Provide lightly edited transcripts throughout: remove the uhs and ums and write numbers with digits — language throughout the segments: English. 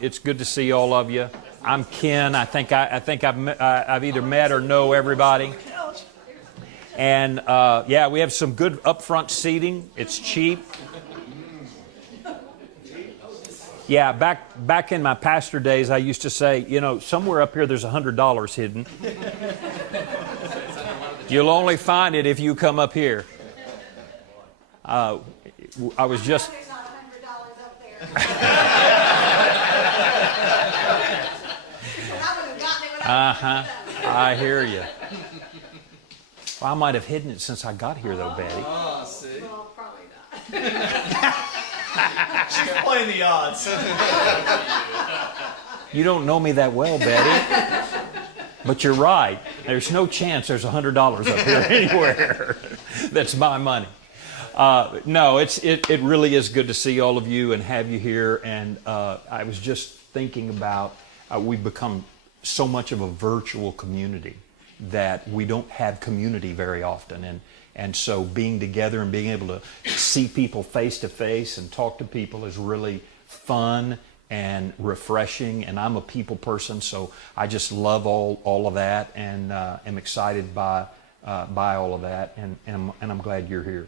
It's good to see all of you. I'm Ken. I think I've either met or know everybody. And yeah, we have some good upfront seating. It's cheap. Yeah, back in my pastor days, I used to say, you know, somewhere up here there's $100 hidden. You'll only find it if you come up here. I was just. There's not $100 up there. I hear you. Well, I might have hidden it since I got here, though, Betty. Oh, see? Well, probably not. She's playing the odds. You don't know me that well, Betty. But you're right. There's no chance there's $100 up here anywhere. That's my money. No, it really is good to see all of you and have you here. And I was just thinking about we've become so much of a virtual community that we don't have community very often. And so being together and being able to see people face to face and talk to people is really fun and refreshing. And I'm a people person, so I just love all of that and am excited by all of that. And I'm glad you're here.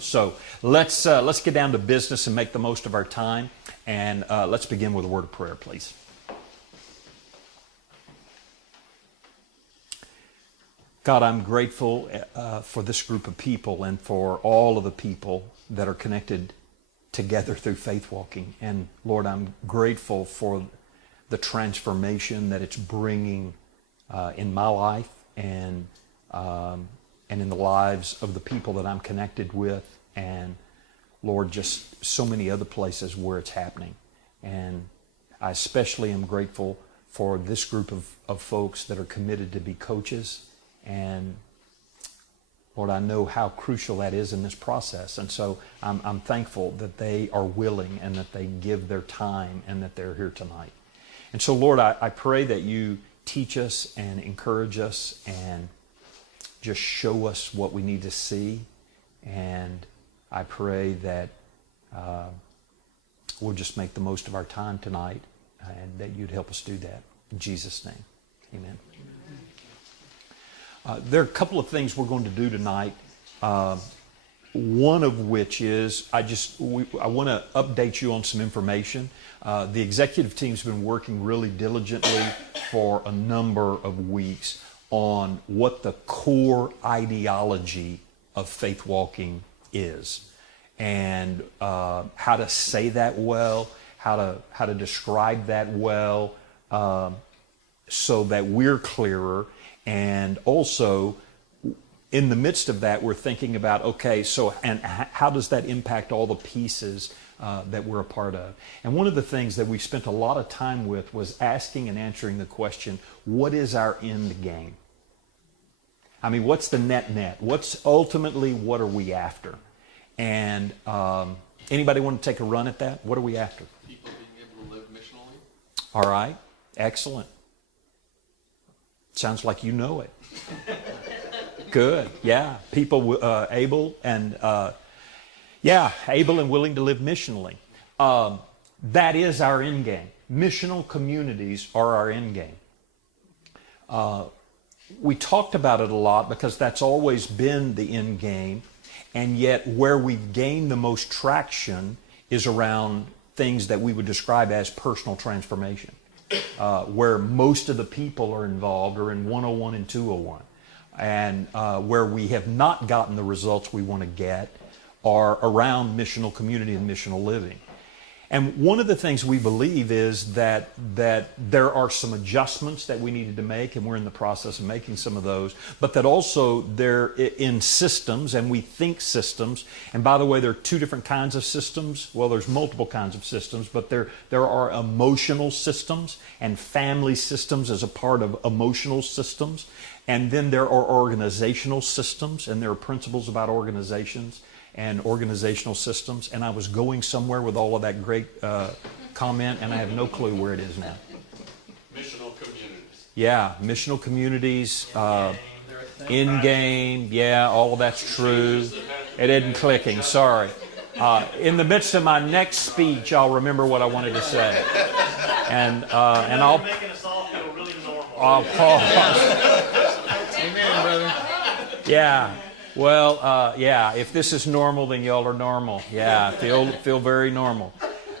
So let's get down to business and make the most of our time. And let's begin with a word of prayer, please. God, I'm grateful for this group of people and for all of the people that are connected together through Faith Walking. And Lord, I'm grateful for the transformation that it's bringing in my life and in the lives of the people that I'm connected with. And Lord, just so many other places where it's happening. And I especially am grateful for this group of folks that are committed to be coaches. And Lord, I know how crucial that is in this process. And so I'm thankful that they are willing and that they give their time and that they're here tonight. And so, Lord, I pray that you teach us and encourage us and just show us what we need to see. And I pray that we'll just make the most of our time tonight and that you'd help us do that. In Jesus' name, amen. There are a couple of things we're going to do tonight. One of which is I want to update you on some information. The executive team's been working really diligently for a number of weeks on what the core ideology of Faith Walking is, and how to say that well, how to describe that well, so that we're clearer. And also, in the midst of that, we're thinking about, okay, so, and how does that impact all the pieces that we're a part of? And one of the things that we spent a lot of time with was asking and answering the question, what is our end game? I mean, what's the net? What's ultimately, what are we after? And anybody want to take a run at that? What are we after? People being able to live missionally. All right, excellent. Sounds like you know it. Good, yeah. People able and willing to live missionally. That is our end game. Missional communities are our end game. We talked about it a lot because that's always been the end game, and yet where we've gained the most traction is around things that we would describe as personal transformation. Where most of the people are involved are in 101 and 201. And where we have not gotten the results we want to get are around missional community and missional living. And one of the things we believe is that there are some adjustments that we needed to make, and we're in the process of making some of those, but that also they're in systems, and we think systems. And by the way, there are two different kinds of systems. Well, there's multiple kinds of systems, but there are emotional systems and family systems as a part of emotional systems. And then there are organizational systems, and there are principles about organizations and organizational systems. And I was going somewhere with all of that great comment, and I have no clue where it is now. Missional communities. Yeah, missional communities, in-game, yeah, all of that's true. It isn't clicking, sorry. In the midst of my next speech, I'll remember what I wanted to say. and I'll making us all feel really normal. pause. Amen, brother. Yeah. Well, yeah. If this is normal, then y'all are normal. Yeah. Feel very normal,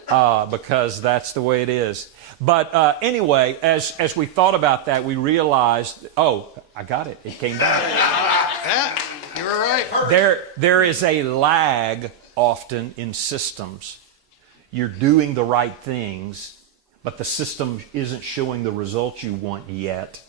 because that's the way it is. But anyway, as we thought about that, we realized, oh, I got it. It came back. Yeah, you were right. There is a lag often in systems. You're doing the right things, but the system isn't showing the results you want yet.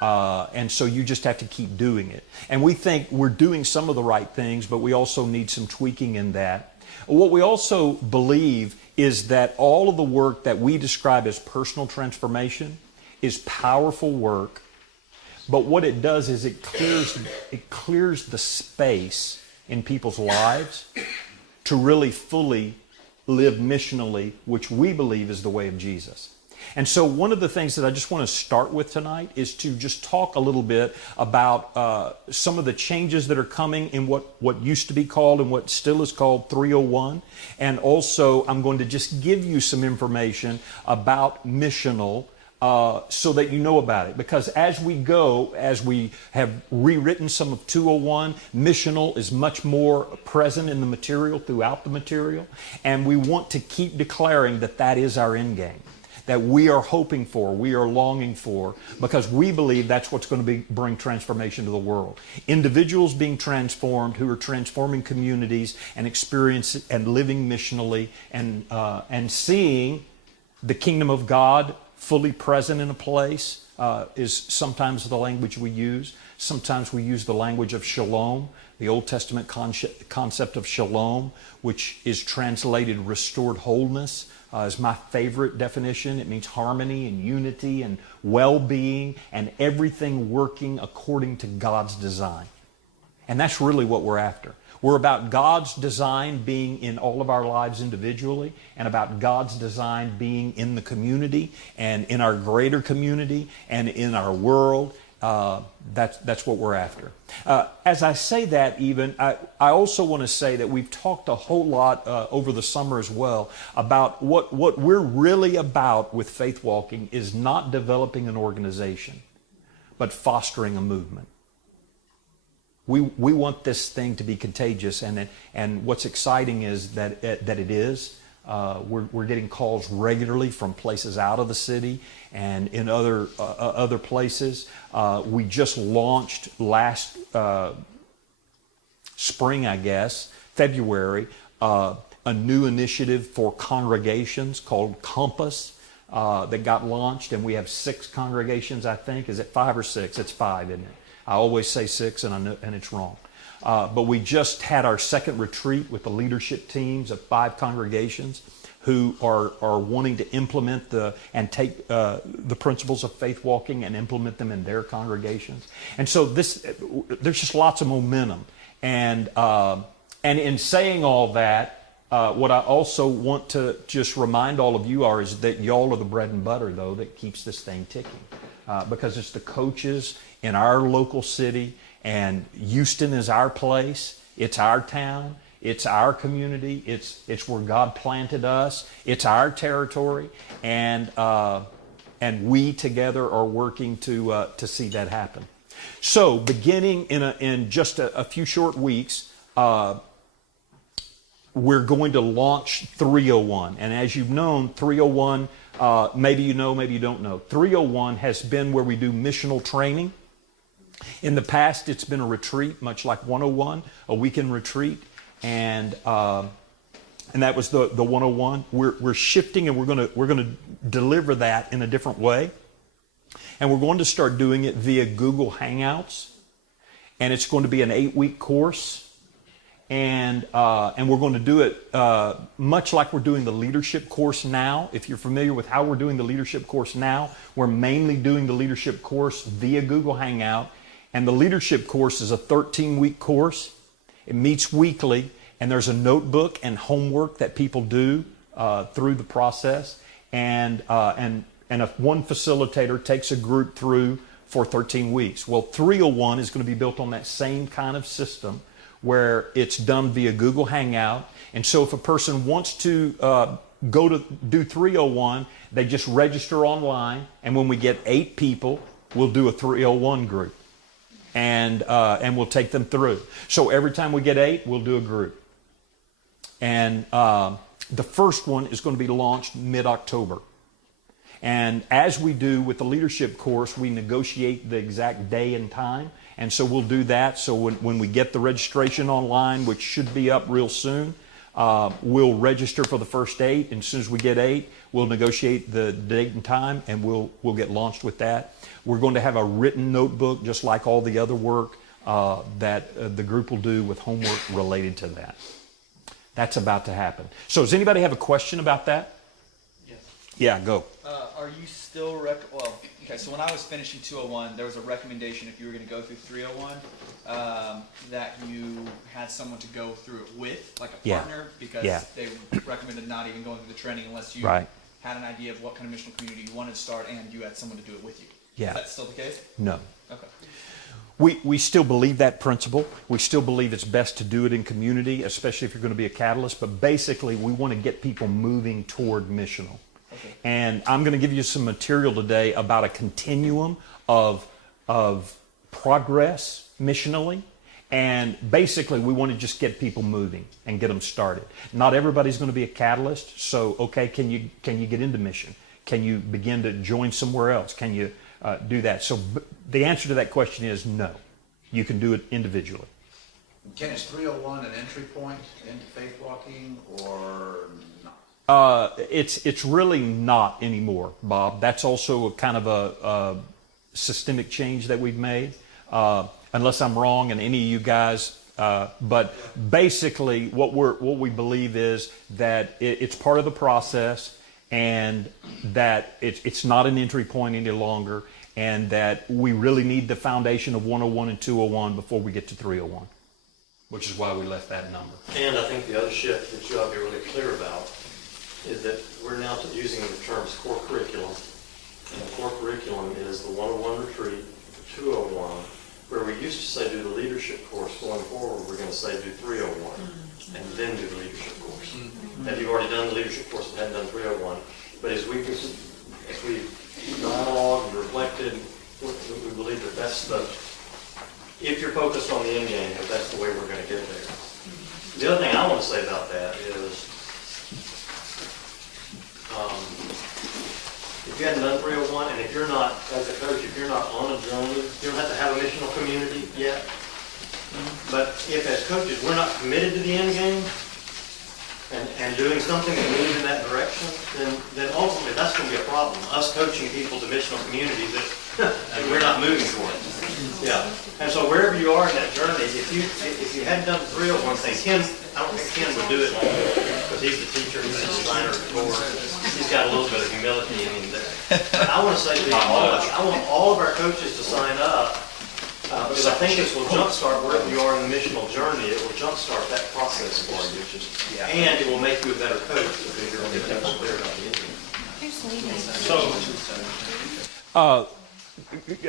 And so you just have to keep doing it. And we think we're doing some of the right things, but we also need some tweaking in that. What we also believe is that all of the work that we describe as personal transformation is powerful work, but what it does is it clears the space in people's lives to really fully live missionally, which we believe is the way of Jesus. And so one of the things that I just want to start with tonight is to just talk a little bit about some of the changes that are coming in what used to be called and what still is called 301. And also I'm going to just give you some information about missional so that you know about it. Because as we go, as we have rewritten some of 201, missional is much more present in the material, throughout the material. And we want to keep declaring that that is our end game, that we are hoping for, we are longing for, because we believe that's what's going to bring transformation to the world. Individuals being transformed who are transforming communities and experiencing and living missionally and seeing the kingdom of God fully present in a place is sometimes the language we use. Sometimes we use the language of shalom, the Old Testament concept of shalom, which is translated restored wholeness. Is my favorite definition. It means harmony and unity and well-being and everything working according to God's design. And that's really what we're after. We're about God's design being in all of our lives individually, and about God's design being in the community and in our greater community and in our world. That's what we're after. As I say that, even I also want to say that we've talked a whole lot over the summer as well about what we're really about with Faith Walking is not developing an organization, but fostering a movement. We want this thing to be contagious, and what's exciting is that it is. We're getting calls regularly from places out of the city and in other places. We just launched last spring, I guess, February, a new initiative for congregations called Compass that got launched, and we have 6 congregations, I think. Is it 5 or 6? It's 5, isn't it? I always say 6, and it's wrong. But we just had our second retreat with the leadership teams of 5 congregations who are wanting to implement and take the principles of Faith Walking and implement them in their congregations. And so there's just lots of momentum. And in saying all that, what I also want to just remind all of you is that y'all are the bread and butter, though, that keeps this thing ticking. Because it's the coaches in our local city, and Houston is our place. It's our town. It's our community. It's where God planted us. It's our territory, and we together are working to see that happen. So, beginning in just a few short weeks, we're going to launch 301, and as you've known, 301. Maybe you know, maybe you don't know. 301 has been where we do missional training. In the past, it's been a retreat, much like 101, a weekend retreat, and that was the 101. We're shifting, and we're going to deliver that in a different way, and we're going to start doing it via Google Hangouts, and it's going to be an 8-week course. And we're going to do it much like we're doing the leadership course now. If you're familiar with how we're doing the leadership course now, we're mainly doing the leadership course via Google Hangout. And the leadership course is a 13-week course. It meets weekly, and there's a notebook and homework that people do through the process. And one facilitator takes a group through for 13 weeks. Well, 301 is going to be built on that same kind of system, where it's done via Google Hangout. And so if a person wants to go to do 301, they just register online, and when we get 8 people, we'll do a 301 group, and we'll take them through. So every time we get 8, we'll do a group. And the first one is going to be launched mid-October. And as we do with the leadership course, we negotiate the exact day and time. And so we'll do that. So when we get the registration online, which should be up real soon, we'll register for the first 8. And as soon as we get 8, we'll negotiate the date and time, and we'll get launched with that. We're going to have a written notebook, just like all the other work that the group will do with homework related to that. That's about to happen. So does anybody have a question about that? Yes. Yeah, go. Are you still okay, so when I was finishing 201, there was a recommendation if you were going to go through 301 that you had someone to go through it with, like a partner, because they recommended not even going through the training unless you had an idea of what kind of missional community you wanted to start and you had someone to do it with you. Yeah. Is that still the case? No. Okay. We still believe that principle. We still believe it's best to do it in community, especially if you're going to be a catalyst. But basically, we want to get people moving toward missional. Okay. And I'm going to give you some material today about a continuum of progress missionally. And basically, we want to just get people moving and get them started. Not everybody's going to be a catalyst. So, okay, can you get into mission? Can you begin to join somewhere else? Can you do that? So the answer to that question is no. You can do it individually. Ken, is 301 an entry point into faith walking or not? It's really not anymore, Bob. That's also a kind of a systemic change that we've made. Unless I'm wrong, and any of you guys, but basically what we believe is that it's part of the process, and that it's not an entry point any longer, and that we really need the foundation of 101 and 201 before we get to 301, which is why we left that number. And I think the other shift that you ought to be really clear about is that we're now using the terms core curriculum. And the core curriculum is the 101 retreat, the 201, where we used to say do the leadership course. Going forward, we're going to say do 301 and then do the leadership course. Have you already done the leadership course and hadn't done 301? But as we dialogued and reflected, we believe that that's if you're focused on the end game, that that's the way we're going to get there. The other thing I want to say about that is, if you hadn't done 301, and if you're not, as a coach, if you're not on a journey, you don't have to have a missional community yet. But if as coaches, we're not committed to the end game, and doing something to move in that direction, then ultimately that's going to be a problem. Us coaching people to missional communities that we're not moving toward. Yeah. And so wherever you are in that journey, if you hadn't done the 301 thing, I don't think Ken would do it because he's the teacher, he's the designer of the course. He's got a little bit of humility in him there. But I want to say to all of us, I want all of our coaches to sign up. Because I think this will jumpstart wherever you are in the missional journey. It will jumpstart that process for you. And it will make you a better coach because you're going to get clear about the end.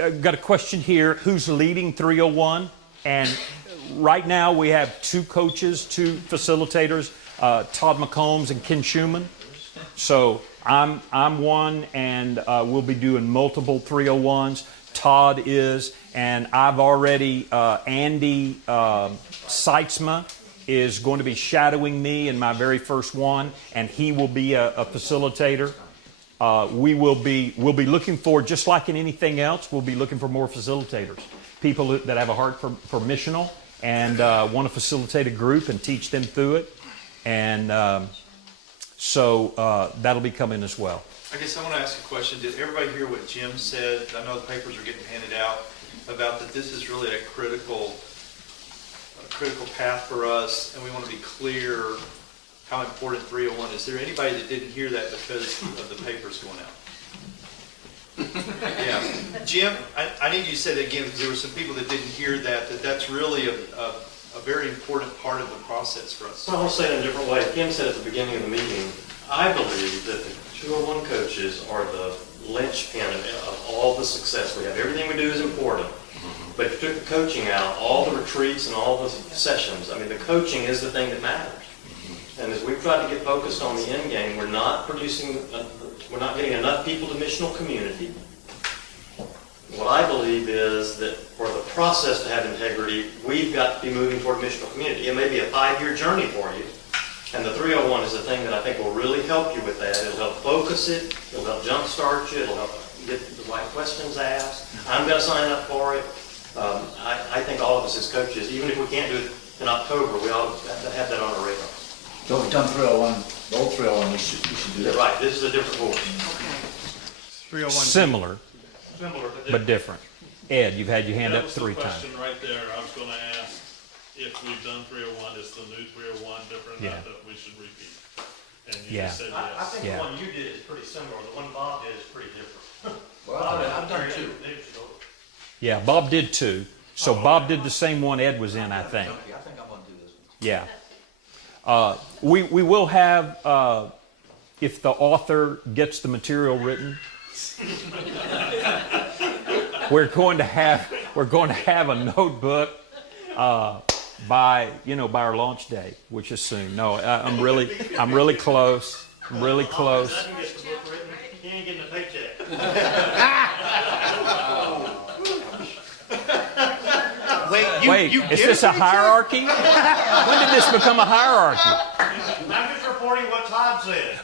I've got a question here. Who's leading 301? And right now we have 2 coaches, 2 facilitators, Todd McCombs and Ken Schumann. So I'm one, and we'll be doing multiple 301s. Todd is, and I've already, Andy Seitzma is going to be shadowing me in my very first one, and he will be a facilitator. We'll be looking for, just like in anything else, we'll be looking for more facilitators, people that have a heart for missional and want to facilitate a group and teach them through it. And so that'll be coming as well. I guess I want to ask a question. Did everybody hear what Jim said? I know the papers are getting handed out about that this is really a critical path for us, and we want to be clear how important 301 is. Is there anybody that didn't hear that because of the papers going out? Yeah. Jim, I need you to say that again because there were some people that didn't hear that's really a very important part of the process for us. So I want to say it in a different way. Kim said at the beginning of the meeting, I believe that the 201 coaches are the linchpin of all the success we have. Everything we do is important. But if you took the coaching out, all the retreats and all the sessions, I mean, the coaching is the thing that matters. And as we've tried to get focused on the end game, we're not we're not getting enough people to missional community. What I believe is that for the process to have integrity, we've got to be moving toward missional community. It may be a 5-year journey for you, and the 301 is the thing that I think will really help you with that. It'll help focus it, it'll help jumpstart you, it'll help get the right questions asked. I'm going to sign up for it. I think all of us as coaches, even if we can't do it in October, we ought to have that on our radar. So we've done 301, the old 301, we should do You're that. right, this is a different board. 301. Similar, Similar, but different. Ed, you've had your hand up 3 That was times. the question right there. I was gonna ask if we've done 301, is the new 301 different Yeah. enough that we should repeat? And you Yeah. just said I yes. think Yeah. the one you did is pretty similar. The one Bob did is pretty different. Well, I've done 2. Yeah, Bob did 2. So Bob did the same one Ed was in, I think. Okay, I think I'm gonna do this one. Yeah. We will have, if the author gets the material written, we're going to have a notebook by our launch day, which is soon. No, I'm really close. I'm really close. Doesn't get the book written, he ain't getting a paycheck. Wait, is this a hierarchy? When did this become a hierarchy? I'm just reporting what Todd said.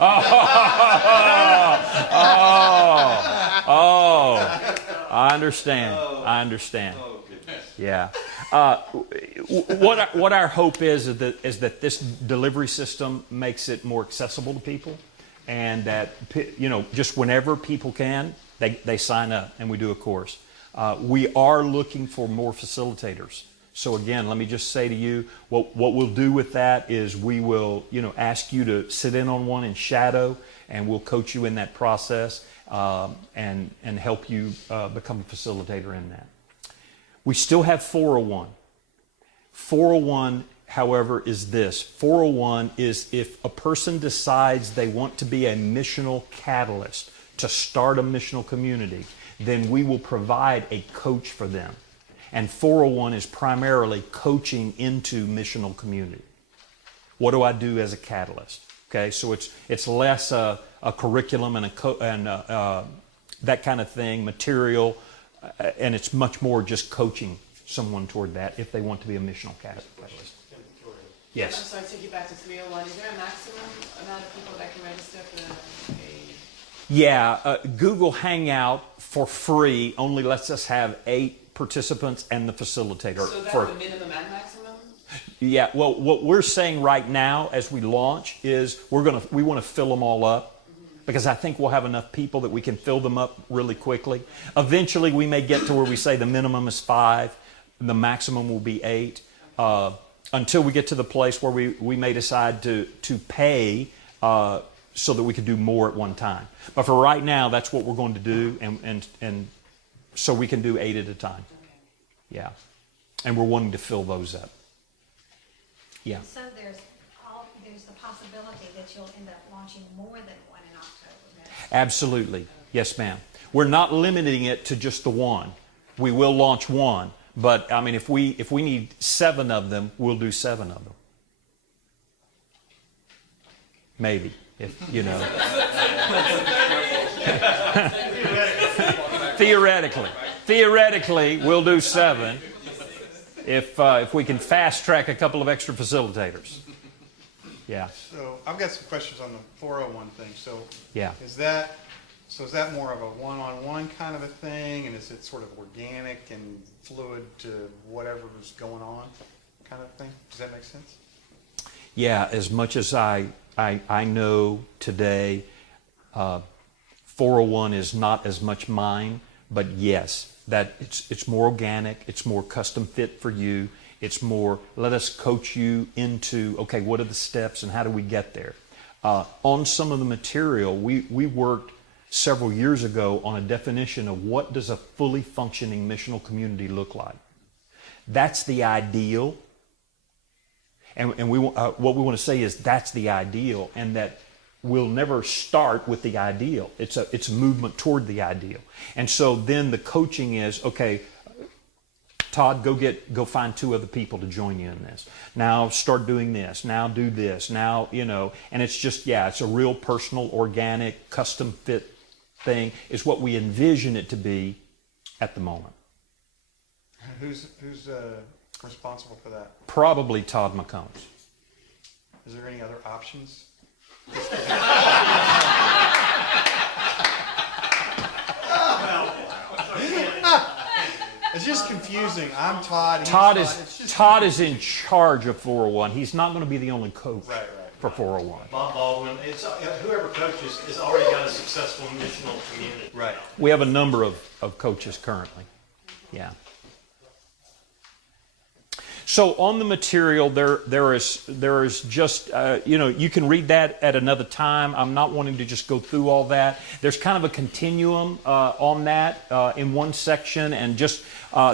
I understand. Yeah. What our hope is that this delivery system makes it more accessible to people, and that just whenever people can, they sign up and we do a course. We are looking for more facilitators. So again, let me just say to you, what we'll do with that is we will, ask you to sit in on one and shadow, and we'll coach you in that process and help you become a facilitator in that. We still have 401. 401, however, is this. 401 is if a person decides they want to be a missional catalyst, to start a missional community, then we will provide a coach for them. And 401 is primarily coaching into missional community. What do I do as a catalyst? Okay, so it's less a curriculum and that kind of thing, material, and it's much more just coaching someone toward that if they want to be a missional catalyst. I'm Yes. sorry, to get back to 301, is there a maximum amount of people that can register for a? Yeah, Google Hangout for free only lets us have 8 participants and the facilitator. So that's the minimum and maximum? Yeah, well, what we're saying right now as we launch is we want to fill them all up, because I think we'll have enough people that we can fill them up really quickly. Eventually, we may get to where we say the minimum is 5, and the maximum will be 8, until we get to the place where we may decide to pay so that we could do more at one time. But for right now, that's what we're going to do, and so we can do 8 at a time. Yeah, and we're wanting to fill those up. Yeah. So there's the possibility that you'll end up launching more than one in October. Absolutely. Yes, ma'am. We're not limiting it to just the one. We will launch one, but I mean, if we need 7 of them, we'll do 7 of them. Maybe, if Theoretically, we'll do 7 if we can fast track a couple of extra facilitators. Yeah. So I've got some questions on the 401 thing. So Yeah. is that more of a one-on-one kind of a thing, and is it sort of organic and fluid to whatever's going on kind of thing? Does that make sense? Yeah, as much as I know today, 401 is not as much mine, but yes, that it's more organic, it's more custom fit for you, it's more, let us coach you into, okay, what are the steps and how do we get there? On some of the material, we worked several years ago on a definition of what does a fully functioning missional community look like. That's the ideal. And what we want to say is that's the ideal, and that we'll never start with the ideal. It's a movement toward the ideal. And so then the coaching is, okay, Todd, go find 2 other people to join you in this. Now start doing this. Now do this. Now, and it's just, it's a real personal, organic, custom fit thing is what we envision it to be at the moment. Who's responsible for that? Probably Todd McCombs. Is there any other options? It's just confusing. I'm Todd. He's Todd It's just Todd is in charge of 401. He's not going to be the only coach Right. for 401. Bob Baldwin, whoever coaches has already got a successful missional community. Right. We have a number of coaches currently. Yeah. So on the material, there is just you can read that at another time. I'm not wanting to just go through all that. There's kind of a continuum on that in one section, and just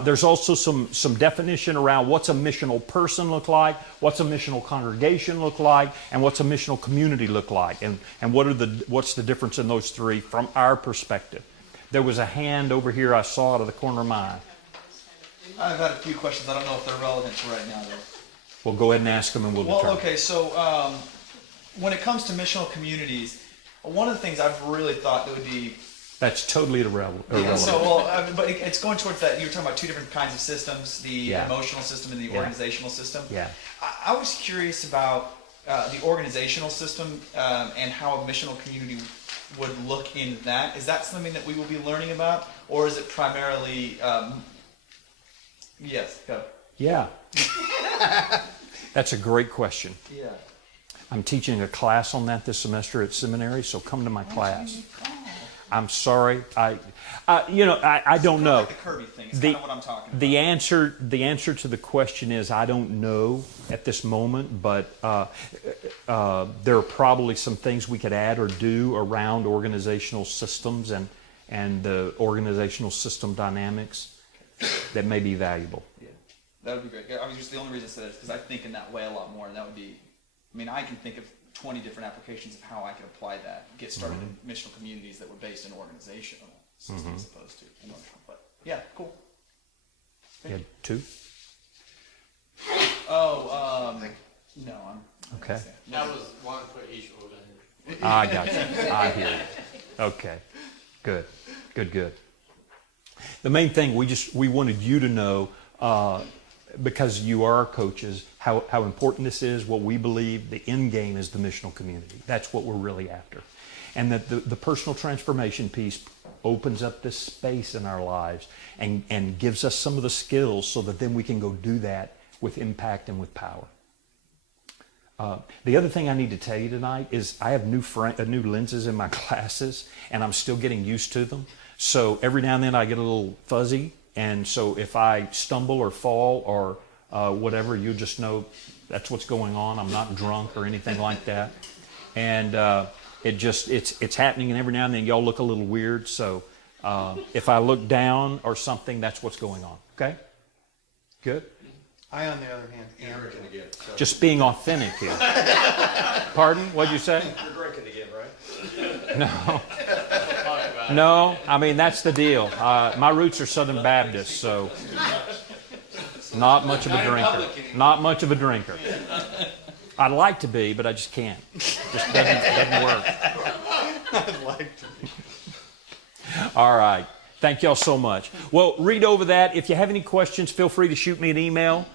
there's also some definition around what's a missional person look like, what's a missional congregation look like, and what's a missional community look like, and what's the difference in those 3 from our perspective. There was a hand over here I saw out of the corner of my eye. I've had a few questions. I don't know if they're relevant to right now, though. Well, go ahead and ask them, and we'll Well, determine. okay, so when it comes to missional communities, one of the things I've really thought that would be That's totally irrelevant. but it's going towards that. You were talking about 2 different kinds of systems: the Yeah. emotional system and the Yeah. organizational system. Yeah. I was curious about the organizational system and how a missional community would look in that. Is that something that we will be learning about, or is it primarily? Yes. Go. Yeah. That's a great question. Yeah. I'm teaching a class on that this semester at seminary, so come to my class. I'm sorry. I don't know. Like the Kirby thing. It's kind of what I'm talking about. The answer to the question is I don't know at this moment, but there are probably some things we could add or do around organizational systems and the organizational system dynamics that may be valuable. Yeah, that would be great. I mean, just the only reason I said that is because I think in that way a lot more, and that would be. I mean, I can think of 20 different applications of how I could apply that, get started in missional communities that were based in organizational systems as opposed to emotional. But yeah, cool. You had 2? Oh, no, I'm. Okay. That was one for each organization. I got you. I hear you. Okay. Good. The main thing we wanted you to know, because you are our coaches, how important this is, what we believe the end game is the missional community. That's what we're really after. And that the personal transformation piece opens up this space in our lives and gives us some of the skills so that then we can go do that with impact and with power. The other thing I need to tell you tonight is I have new lenses in my glasses, and I'm still getting used to them. So every now and then I get a little fuzzy, and so if I stumble or fall or whatever, you just know that's what's going on. I'm not drunk or anything like that, and it's happening. And every now and then y'all look a little weird. So if I look down or something, that's what's going on. Okay, good. I, on the other hand, am Drinking again. So Just being authentic here. Pardon? What'd you say? you're drinking again, right? No. No, I mean, that's the deal. My roots are Southern Baptist, so not much of a drinker. Not much of a drinker. I'd like to be, but I just can't. Just doesn't work. I'd like to. All right. Thank y'all so much. Well, read over that. If you have any questions, feel free to shoot me an email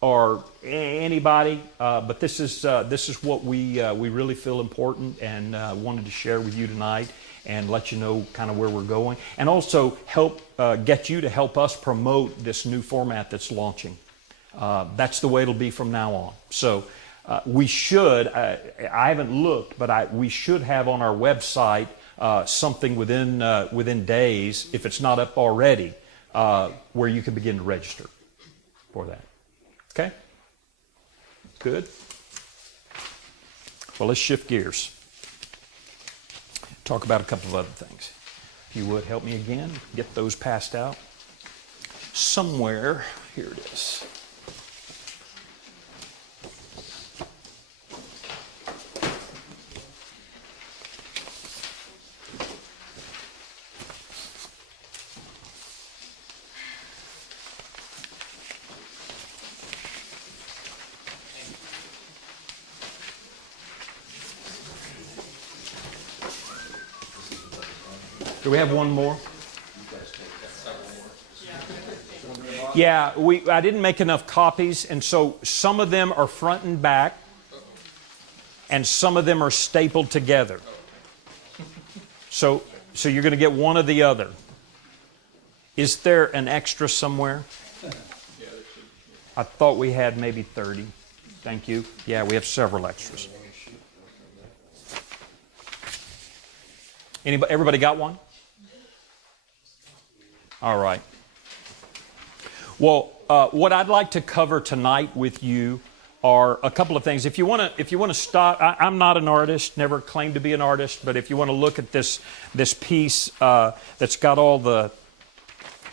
or anybody. But this is what we really feel important and wanted to share with you tonight and let you know kind of where we're going, and also help get you to help us promote this new format that's launching. That's the way it'll be from now on. So we should. I haven't looked, but we should have on our website. Something within days, if it's not up already, where you can begin to register for that. Okay? Good. Well, let's shift gears. Talk about a couple of other things. If you would help me again, get those passed out. Somewhere, here it is. Do we have one more? Yeah, I didn't make enough copies, and so some of them are front and back, and some of them are stapled together. So you're going to get one or the other. Is there an extra somewhere? I thought we had maybe 30. Thank you. Yeah, we have several extras. Everybody got one? All right. Well, what I'd like to cover tonight with you are a couple of things. If you want to stop, I'm not an artist, never claimed to be an artist, but if you want to look at this piece that's got all the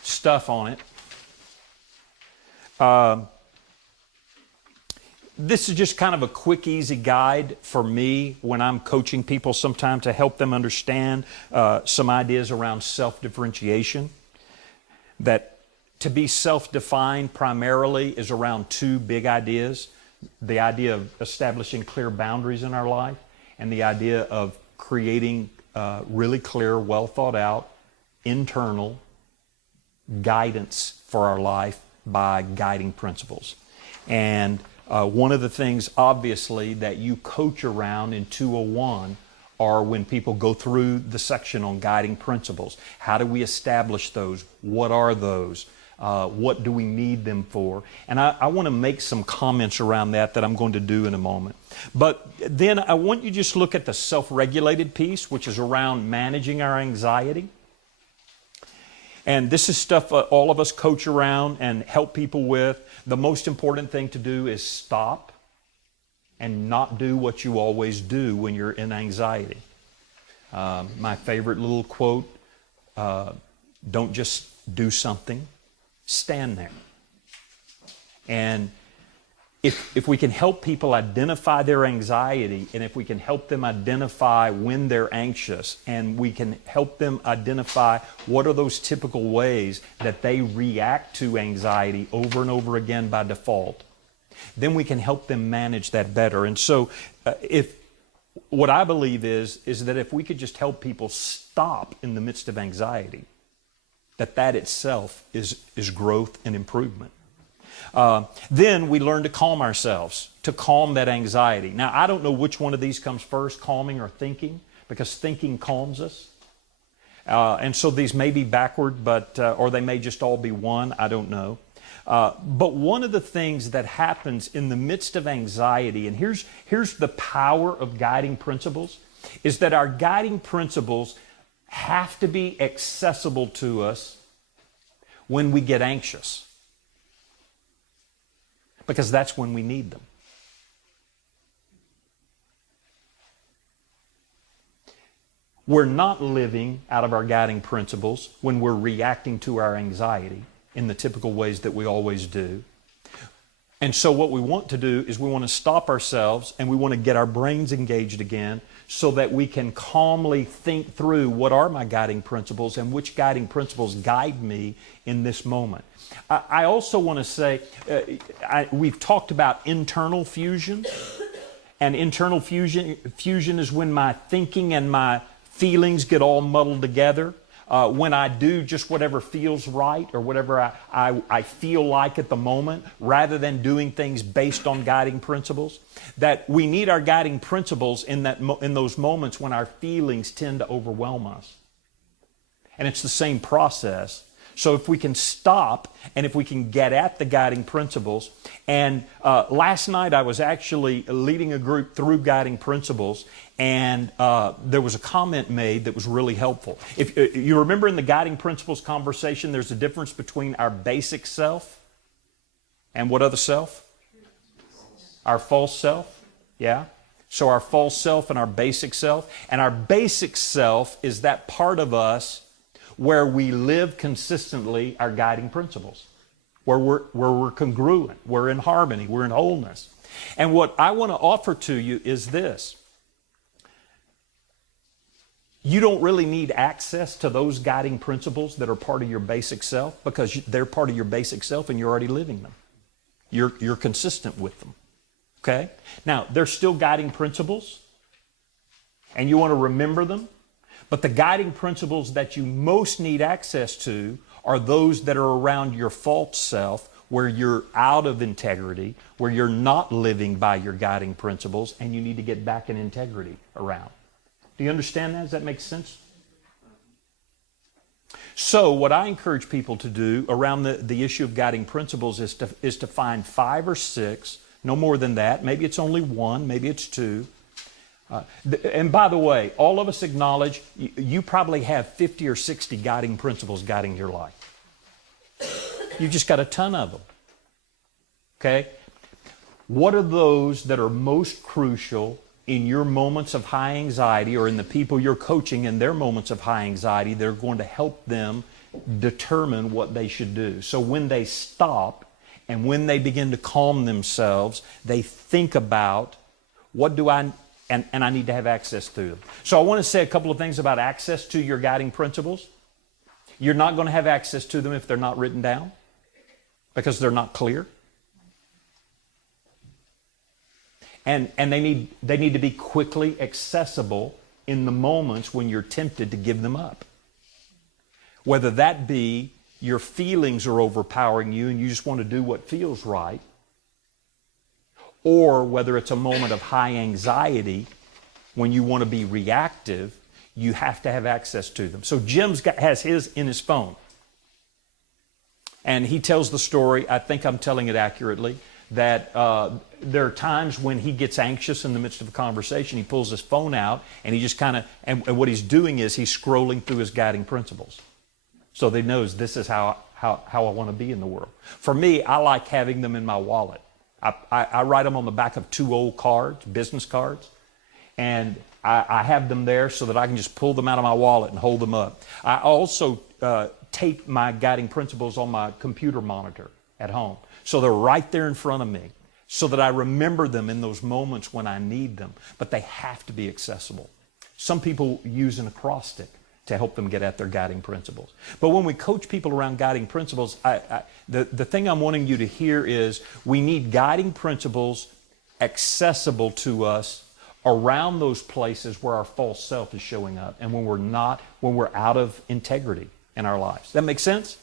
stuff on it. This is just kind of a quick, easy guide for me when I'm coaching people sometimes to help them understand some ideas around self-differentiation. That to be self-defined primarily is around two big ideas. The idea of establishing clear boundaries in our life and the idea of creating really clear, well thought out, internal guidance for our life by guiding principles. And one of the things, obviously, that you coach around in 201 are when people go through the section on guiding principles. How do we establish those? What are those? What do we need them for? And I want to make some comments around that I'm going to do in a moment. But then I want you to just look at the self-regulated piece, which is around managing our anxiety. And this is stuff all of us coach around and help people with. The most important thing to do is stop and not do what you always do when you're in anxiety. My favorite little quote, don't just do something, stand there. And if we can help people identify their anxiety, and if we can help them identify when they're anxious, and we can help them identify what are those typical ways that they react to anxiety over and over again by default, then we can help them manage that better. And so what I believe is that if we could just help people stop in the midst of anxiety, that itself is growth and improvement. Then we learn to calm ourselves, to calm that anxiety. Now, I don't know which one of these comes first, calming or thinking, because thinking calms us. And so these may be backward, or they may just all be one, I don't know. But one of the things that happens in the midst of anxiety, and here's the power of guiding principles, is that our guiding principles have to be accessible to us when we get anxious. Because that's when we need them. We're not living out of our guiding principles when we're reacting to our anxiety in the typical ways that we always do. And so what we want to do is we want to stop ourselves and we want to get our brains engaged again so that we can calmly think through what are my guiding principles and which guiding principles guide me in this moment. I also want to say, we've talked about internal fusion, and internal fusion is when my thinking and my feelings get all muddled together. When I do just whatever feels right or whatever I feel like at the moment, rather than doing things based on guiding principles. That we need our guiding principles in those moments when our feelings tend to overwhelm us. And it's the same process. So if we can stop and if we can get at the guiding principles, and last night I was actually leading a group through guiding principles, and there was a comment made that was really helpful. If you remember in the guiding principles conversation, there's a difference between our basic self and what other self? Our false self, yeah? So our false self and our basic self. And our basic self is that part of us where we live consistently our guiding principles, where we're congruent, we're in harmony, we're in wholeness. And what I want to offer to you is this. You don't really need access to those guiding principles that are part of your basic self, because they're part of your basic self and you're already living them. You're consistent with them. Okay? Now, they're still guiding principles, and you want to remember them. But the guiding principles that you most need access to are those that are around your false self, where you're out of integrity, where you're not living by your guiding principles, and you need to get back in integrity around. Do you understand that? Does that make sense? So what I encourage people to do around the issue of guiding principles is to find 5 or 6, no more than that. Maybe it's only 1, maybe it's 2. And by the way, all of us acknowledge you probably have 50 or 60 guiding principles guiding your life. You've just got a ton of them. Okay? What are those that are most crucial in your moments of high anxiety, or in the people you're coaching in their moments of high anxiety? They're going to help them determine what they should do. So when they stop and when they begin to calm themselves, they think about, what do I, and I need to have access to them. So I want to say a couple of things about access to your guiding principles. You're not going to have access to them if they're not written down, because they're not clear. And they need to be quickly accessible in the moments when you're tempted to give them up. Whether that be your feelings are overpowering you and you just want to do what feels right, or whether it's a moment of high anxiety when you want to be reactive, you have to have access to them. So Jim's has his in his phone. And he tells the story, I think I'm telling it accurately, that there are times when he gets anxious in the midst of a conversation. He pulls his phone out and he just kind of, and what he's doing is he's scrolling through his guiding principles. So that he knows this is how I want to be in the world. For me, I like having them in my wallet. I write them on the back of 2 old cards, business cards, and I have them there so that I can just pull them out of my wallet and hold them up. I also tape my guiding principles on my computer monitor at home. So they're right there in front of me so that I remember them in those moments when I need them. But they have to be accessible. Some people use an acrostic to help them get at their guiding principles. But when we coach people around guiding principles, the thing I'm wanting you to hear is we need guiding principles accessible to us around those places where our false self is showing up and when we're out of integrity in our lives. That makes sense?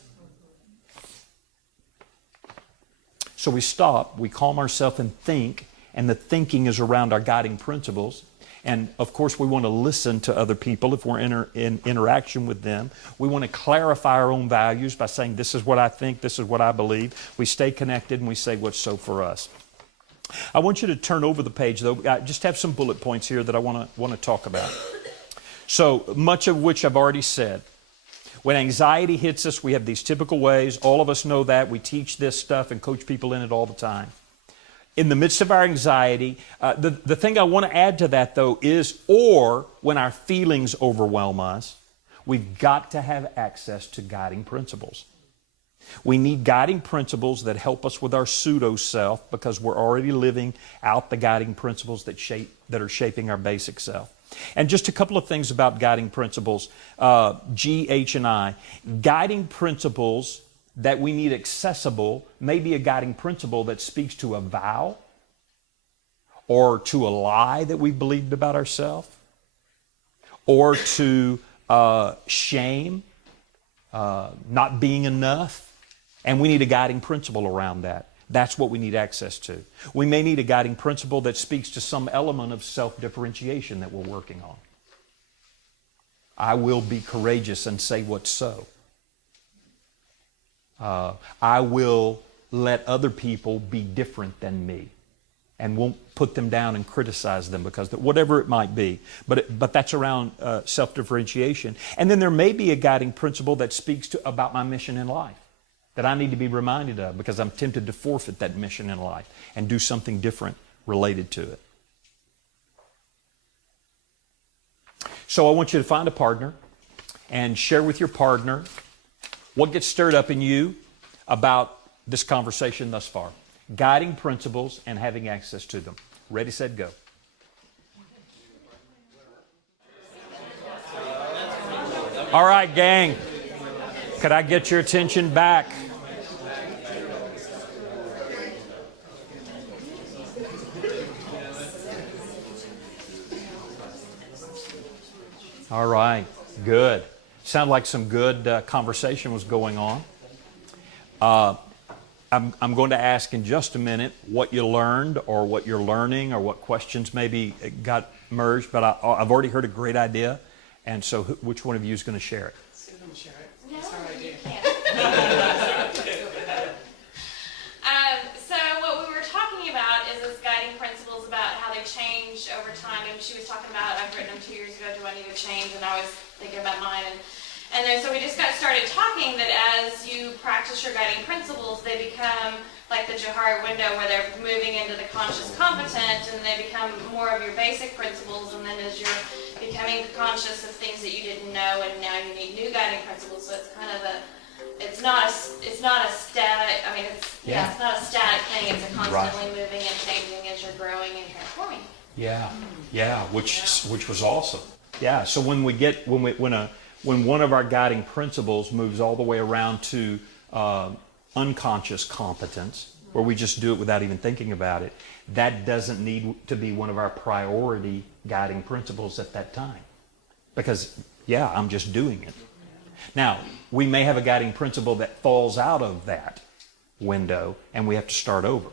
So we stop, we calm ourselves and think, and the thinking is around our guiding principles. And of course, we want to listen to other people if we're in interaction with them. We want to clarify our own values by saying, this is what I think, this is what I believe. We stay connected and we say what's so for us. I want you to turn over the page, though. I just have some bullet points here that I want to talk about. So much of which I've already said. When anxiety hits us, we have these typical ways. All of us know that. We teach this stuff and coach people in it all the time. In the midst of our anxiety, the thing I want to add to that, though, is, or when our feelings overwhelm us, we've got to have access to guiding principles. We need guiding principles that help us with our pseudo-self because we're already living out the guiding principles that are shaping our basic self. And just a couple of things about guiding principles, G, H, and I. Guiding principles that we need accessible may be a guiding principle that speaks to a vow or to a lie that we've believed about ourselves or to shame, not being enough. And we need a guiding principle around that. That's what we need access to. We may need a guiding principle that speaks to some element of self-differentiation that we're working on. I will be courageous and say what's so. I will let other people be different than me and won't put them down and criticize them because whatever it might be. But that's around self-differentiation. And then there may be a guiding principle that speaks about my mission in life that I need to be reminded of because I'm tempted to forfeit that mission in life and do something different related to it. So I want you to find a partner and share with your partner what gets stirred up in you about this conversation thus far. Guiding principles and having access to them. Ready, set, go. All right, gang. Could I get your attention back? All right. Good. Sounded like some good conversation was going on. I'm going to ask in just a minute what you learned or what you're learning or what questions maybe got merged, but I've already heard a great idea. And so which one of you is going to share it? Sue, don't share it. No, It's our idea. you can't. So what we were talking about is this guiding principles about how they change over time. And she was talking about, I've written them 2 years ago, do I need to change? And I was thinking about mine. And then so we just got started talking that as you practice your guiding principles, they become like the Johari window where they're moving into the conscious competent, and they become more of your basic principles. And then as you're becoming conscious of things that you didn't know, and now you need new guiding principles. So it's kind of it's not a static, I mean, it's not a static thing. It's a constantly moving and changing as you're growing and transforming. Yeah, which was awesome. Yeah, so when one of our guiding principles moves all the way around to unconscious competence, where we just do it without even thinking about it, that doesn't need to be one of our priority guiding principles at that time. Because, I'm just doing it. Now, we may have a guiding principle that falls out of that window, and we have to start over.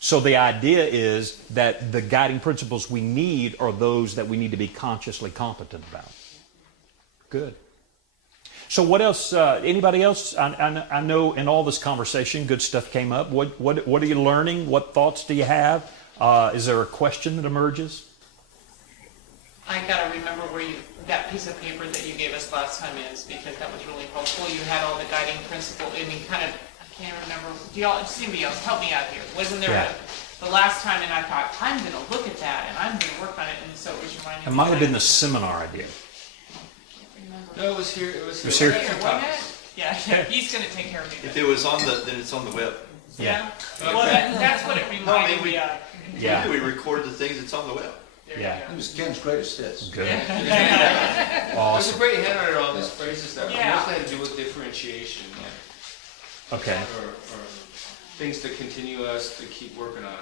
So the idea is that the guiding principles we need are those that we need to be consciously competent about. Good. So what else? Anybody else? I know in all this conversation, good stuff came up. What are you learning? What thoughts do you have? Is there a question that emerges? I gotta remember where that piece of paper that you gave us last time is, because that was really helpful. You had all the guiding principle, I can't remember. Somebody else, help me out here. Wasn't there the last time, and I thought, I'm gonna look at that, and I'm gonna work on it, and so it was reminding me. It might have been the seminar idea. No, it was here. It was was here. Wasn't it? Yeah, he's gonna take care of me. If it was then it's on the web. Yeah. Well, that's what it reminded me of. Yeah. We record the things that's on the web. There you Yeah. go. It was Ken's greatest hits. Good. There's a Awesome. great handout on all these phrases that Yeah. mostly had to do with differentiation Okay. or things to continue us to keep working on.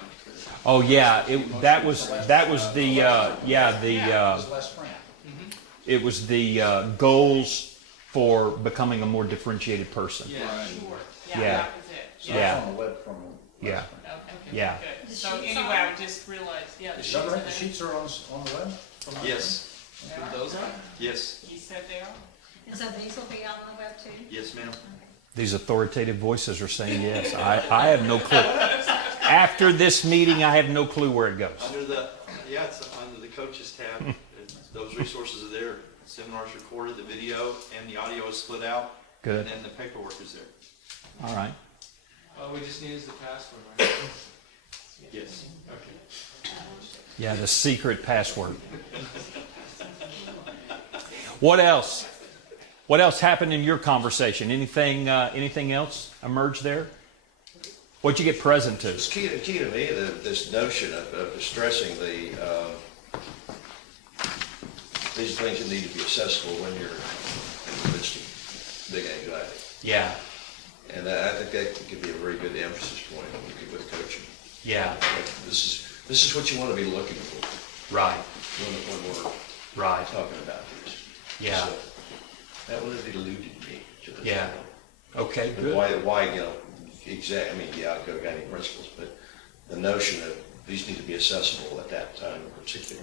Oh yeah. That was the It was Les Frank. it was the goals for becoming a more differentiated person. Yeah. Sure. Yeah. That was it. So Yeah. it's on the web from Les Yeah. Frank. Okay, Yeah. good. The So sheets anyway, are- I just realized, the Is sheets that are right? The there. sheets are on the web? from Les Yes, They are? Those are? yes, He said they are? And so these will be on the web too? yes, ma'am. These authoritative voices are saying yes. I have no clue. After this meeting, I have no clue where it goes. It's under the coaches tab. Those resources are there. The seminar's recorded, the video and the audio is split out. Good. And then the paperwork is there. All right. All we just need is the password, right? Yes. Okay. Yeah, the secret password. What else? What else happened in your conversation? Anything else emerged there? What'd you get present to? It's key to me, this notion of stressing these things that need to be accessible when you're in the midst of big anxiety. Yeah. And I think that could be a very good emphasis point with coaching. Yeah. This is what you want to be looking for Right. when we're Right. talking about this. Yeah. So, that one has eluded me. to this Yeah. point. Okay. But Good. why, I'll guiding principles, but the notion of these need to be accessible at that time in particular.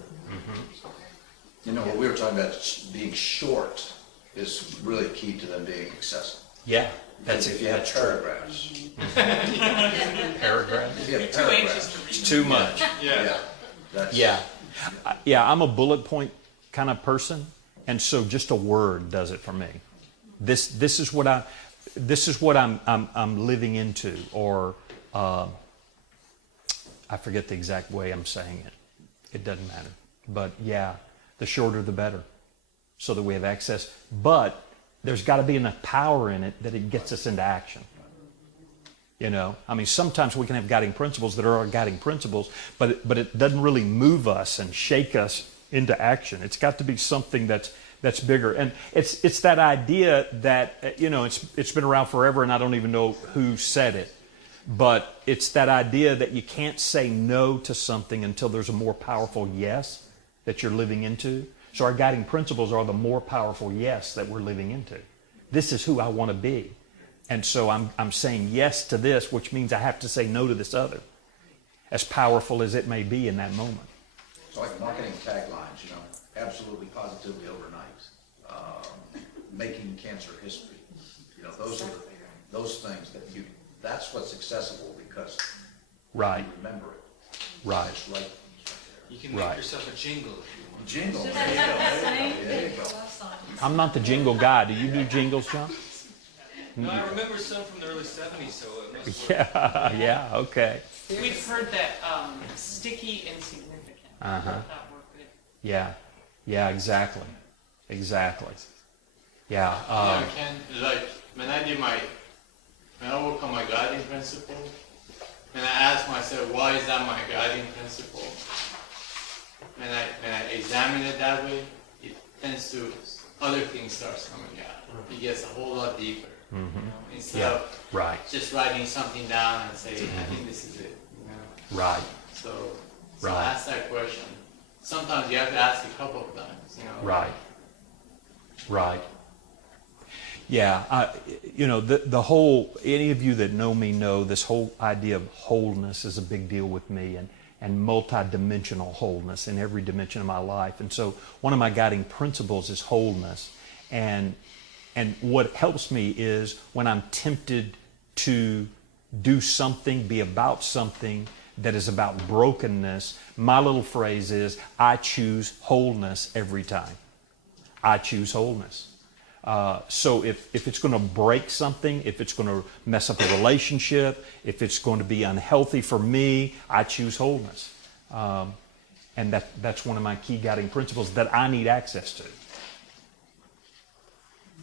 You know, what we were talking about being short is really key to them being accessible. Yeah. That's If you have paragraphs. paragraph. If you have 2 inches paragraphs. to read. It's too much. Yeah. That's- Yeah. I'm a bullet point kind of person, and so just a word does it for me. This is what I'm living into, or I forget the exact way I'm saying it. It doesn't matter. But yeah, the shorter the better, so that we have access. But there's got to be enough power in it that it gets us into action. Sometimes we can have guiding principles that are our guiding principles, but it doesn't really move us and shake us into action. It's got to be something that's bigger. And it's that idea that, it's been around forever, and I don't even know who said it, but it's that idea that you can't say no to something until there's a more powerful yes that you're living into. So our guiding principles are the more powerful yes that we're living into. This is who I want to be. And so I'm saying yes to this, which means I have to say no to this other, as powerful as it may be in that moment. It's like marketing taglines, you know, absolutely, positively, overnight. Making cancer history. You know, those things that that's what's accessible because Right, you remember it. right. It's right there. You can make Right. yourself a jingle if you want. Jingle, there you go, there you go, there you go. I'm not the jingle guy. Do you do jingles, John? No, I remember some from the early '70s, so it must work. Yeah, yeah, okay. We've heard that sticky and significant. Uh-huh. That worked good. Yeah, yeah, exactly. Exactly. Yeah. Yeah, like when I work on my guiding principle, and I ask myself, why is that my guiding principle? When I examine it that way, it tends to, other things starts coming out. It gets a whole lot deeper. You know? Instead Yeah, of right, just writing something down and say, I think this is it. You know? right, So Right. ask that question. Sometimes you have to ask a couple of times, you know. right, right. Yeah, you know, the whole, any of you that know me know this whole idea of wholeness is a big deal with me, and multi-dimensional wholeness in every dimension of my life. And so one of my guiding principles is wholeness. And what helps me is when I'm tempted to do something, be about something that is about brokenness, my little phrase is, I choose wholeness every time. I choose wholeness. So if it's going to break something, if it's going to mess up a relationship, if it's going to be unhealthy for me, I choose wholeness. And that's one of my key guiding principles that I need access to.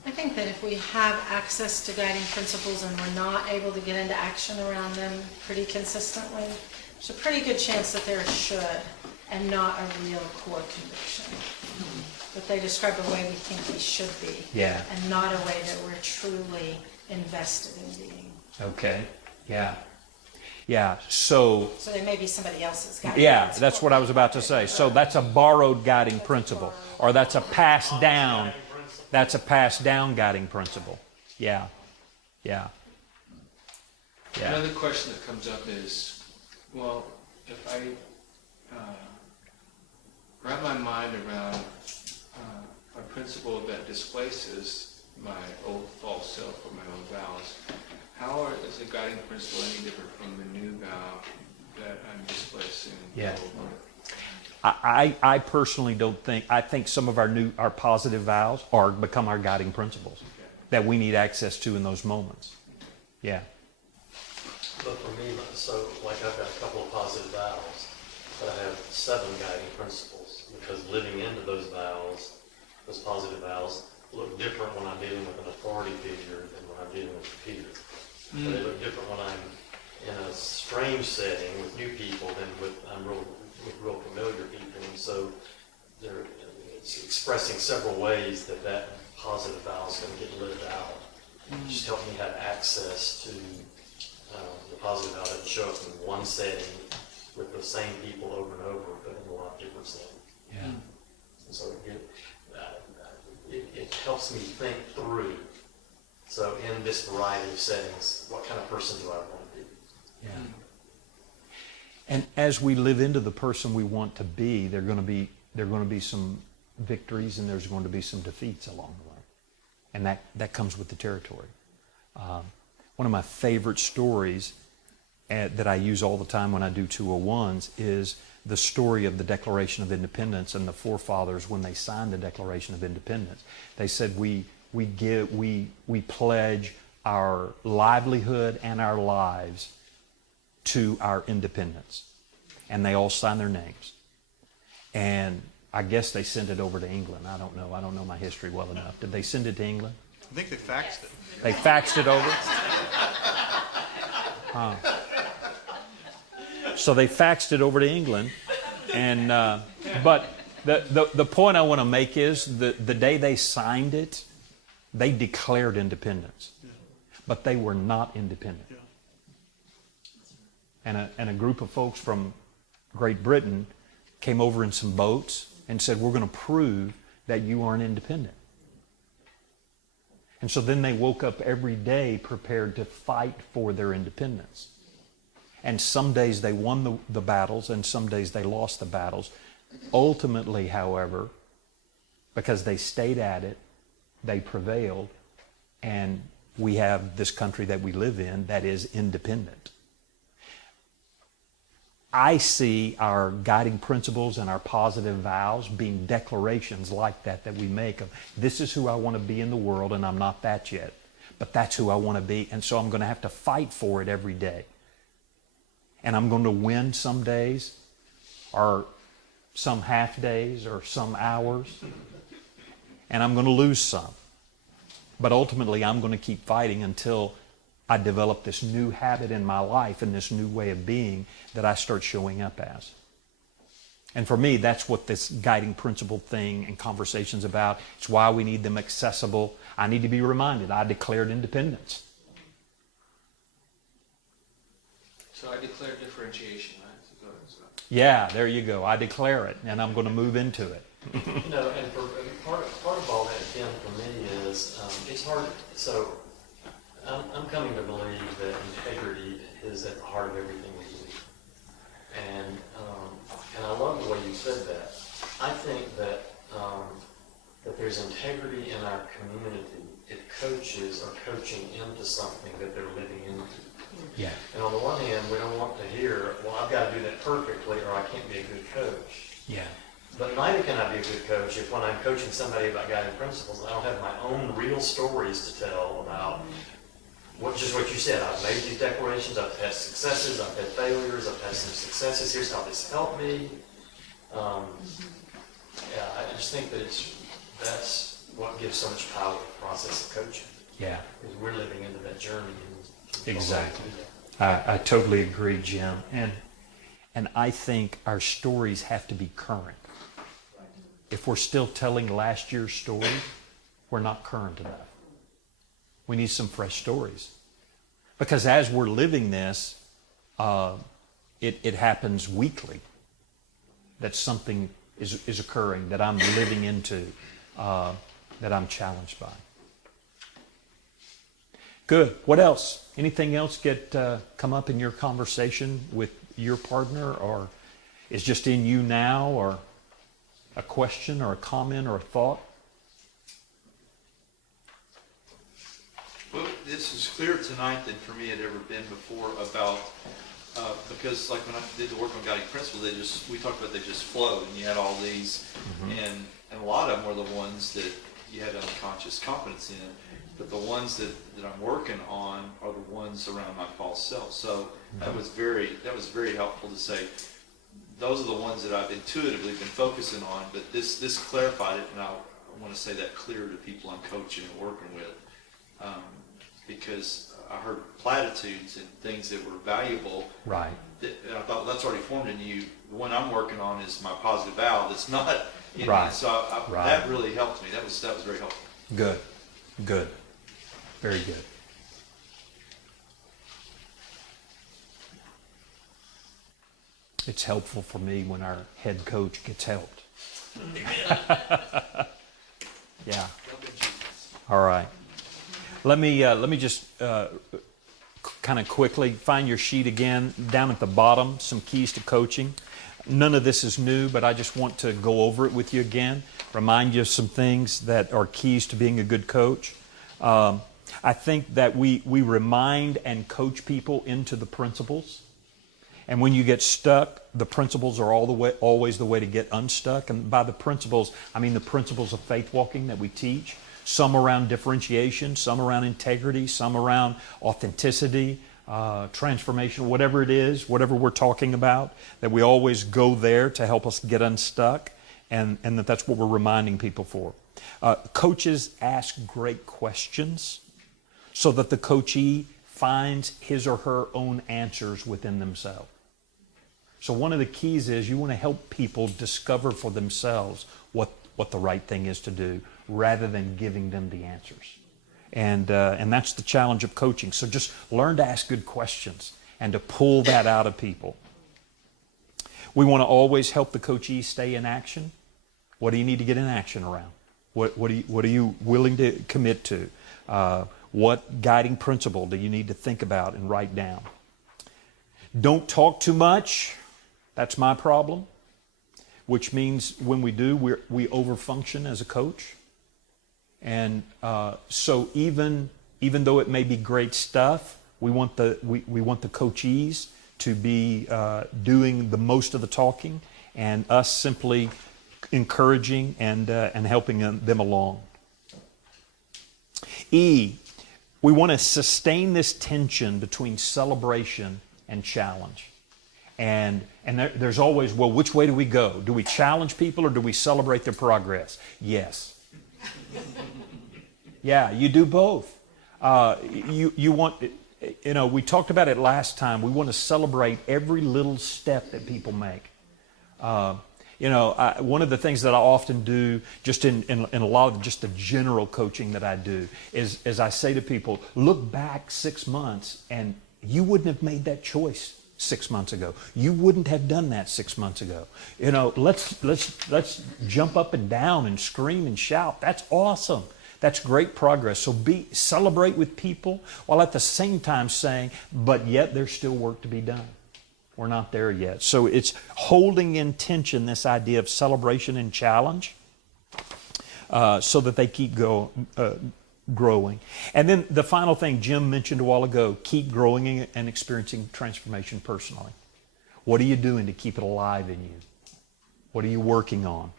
I think that if we have access to guiding principles and we're not able to get into action around them pretty consistently, there's a pretty good chance that they're a should and not a real core conviction. That they describe a way we think we should be. Yeah. And not a way that we're truly invested in being. Okay. Yeah. Yeah. So they may be somebody else's guiding yeah, principle. that's what I was about to say. So that's a borrowed guiding principle, or that's a passed down. That's a passed down guiding principle. Yeah. Yeah. Yeah. Another question that comes up is, well, if I wrap my mind around a principle that displaces my old false self or my old vows, how is the guiding principle any different from the new vow that I'm displacing Yeah. the old one? I personally don't think, I think some of our positive vows become our guiding principles that we need access to in those moments. Yeah. But for me, so like I've got a couple of positive vows, but I have 7 guiding principles, because living into those vows, those positive vows, look different when I'm dealing with an authority figure than when I'm dealing with Peter. So they look different when I'm in a strange setting with new people than with real familiar people. And so it's expressing several ways that positive vow is going to get lived out. Just help me have access to the positive vow that show up in one setting with the same people over and over, but in a lot of different settings. Yeah. And so it helps me think through. So in this variety of settings, what kind of person do I want to be? Yeah. And as we live into the person we want to be, there are going to be some victories and there's going to be some defeats along the way, and that comes with the territory. One of my favorite stories that I use all the time when I do 201s is the story of the Declaration of Independence and the forefathers when they signed the Declaration of Independence. They said we pledge our livelihood and our lives to our independence. And they all signed their names. And I guess they sent it over to England. I don't know. I don't know my history well enough. Did they send it to England? I think they faxed it. They faxed it over? So they faxed it over to England. And but the point I want to make is the day they signed it, they declared independence. But they were not independent. And a group of folks from Great Britain came over in some boats and said, we're going to prove that you aren't independent. And so then they woke up every day prepared to fight for their independence. And some days they won the battles, and some days they lost the battles. Ultimately, however, because they stayed at it, they prevailed, and we have this country that we live in that is independent. I see our guiding principles and our positive vows being declarations like that we make of, this is who I want to be in the world, and I'm not that yet, but that's who I want to be, and so I'm going to have to fight for it every day. And I'm going to win some days, or some half days, or some hours, and I'm going to lose some. But ultimately, I'm going to keep fighting until I develop this new habit in my life and this new way of being that I start showing up as. And for me, that's what this guiding principle thing and conversation's about. It's why we need them accessible. I need to be reminded, I declared independence. So I declare differentiation, right? So go ahead, so. Yeah, there you go. I declare it, and I'm going to move into it. And part of all that, again, for me is, it's hard, so I'm coming to believe that integrity is at the heart of everything we do. And I love the way you said that. I think that there's integrity in our community if coaches are coaching into something that they're living into. Yeah. And on the one hand, we don't want to hear, well, I've got to do that perfectly or I can't be a good coach. Yeah. But neither can I be a good coach if when I'm coaching somebody about guiding principles, I don't have my own real stories to tell about just what you said. I've made these declarations, I've had successes, I've had failures, I've had some successes, here's how this helped me. Yeah, I just think that that's what gives so much power to the process of coaching. Yeah. Because we're living into that journey. Exactly. I totally agree, Jim. And I think our stories have to be current. If we're still telling last year's story, we're not current enough. We need some fresh stories. Because as we're living this, it happens weekly that something is occurring that I'm living into, that I'm challenged by. Good. What else? Anything else come up in your conversation with your partner, or is just in you now, or a question or a comment or a thought? Well, this is clearer tonight than for me had ever been before about, because like when I did the work on guiding principles, we talked about they just flowed, and you had all these, and a lot of them were the ones that you had unconscious competence in, but the ones that I'm working on are the ones around my false self. So that was very helpful to say, those are the ones that I've intuitively been focusing on, but this clarified it, and I want to say that clearer to people I'm coaching and working with, because I heard platitudes and things that were valuable. Right. And I thought, well, that's already formed in you. The one I'm working on is my positive vow. That's not. Right. So that really helped me. That was very helpful. Good. Good. Very good. It's helpful for me when our head coach gets helped. Yeah. All right. Let me just kind of quickly find your sheet again. Down at the bottom, some keys to coaching. None of this is new, but I just want to go over it with you again. Remind you of some things that are keys to being a good coach. I think that we remind and coach people into the principles. And when you get stuck, the principles are always the way to get unstuck. And by the principles, I mean the principles of faith walking that we teach. Some around differentiation, some around integrity, some around authenticity, transformation, whatever it is, whatever we're talking about, that we always go there to help us get unstuck, and that's what we're reminding people for. Coaches ask great questions so that the coachee finds his or her own answers within themselves. So one of the keys is you want to help people discover for themselves what the right thing is to do, rather than giving them the answers. And that's the challenge of coaching. So just learn to ask good questions and to pull that out of people. We want to always help the coachee stay in action. What do you need to get in action around? What are you willing to commit to? What guiding principle do you need to think about and write down? Don't talk too much. That's my problem. Which means when we do, we overfunction as a coach. And so even though it may be great stuff, we want the coachees to be doing the most of the talking, and us simply encouraging and helping them along. E, we want to sustain this tension between celebration and challenge. And there's always, well, which way do we go? Do we challenge people or do we celebrate their progress? Yes. Yeah, you do both. You want, we talked about it last time. We want to celebrate every little step that people make. One of the things that I often do, just in a lot of just the general coaching that I do, is I say to people, look back 6 months and you wouldn't have made that choice 6 months ago. You wouldn't have done that 6 months ago. Let's jump up and down and scream and shout. That's awesome. That's great progress. So celebrate with people while at the same time saying, but yet there's still work to be done. We're not there yet. So it's holding in tension this idea of celebration and challenge so that they keep growing. And then the final thing Jim mentioned a while ago, keep growing and experiencing transformation personally. What are you doing to keep it alive in you? What are you working on?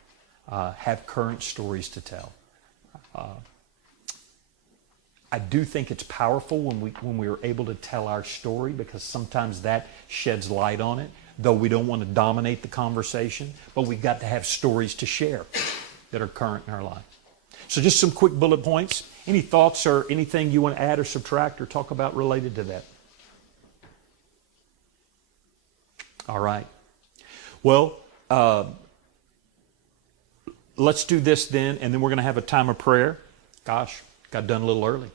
Have current stories to tell. I do think it's powerful when we are able to tell our story, because sometimes that sheds light on it, though we don't want to dominate the conversation, but we've got to have stories to share that are current in our life. So just some quick bullet points. Any thoughts or anything you want to add or subtract or talk about related to that? All right. Well, let's do this then, and then we're going to have a time of prayer. Gosh, got done a little early.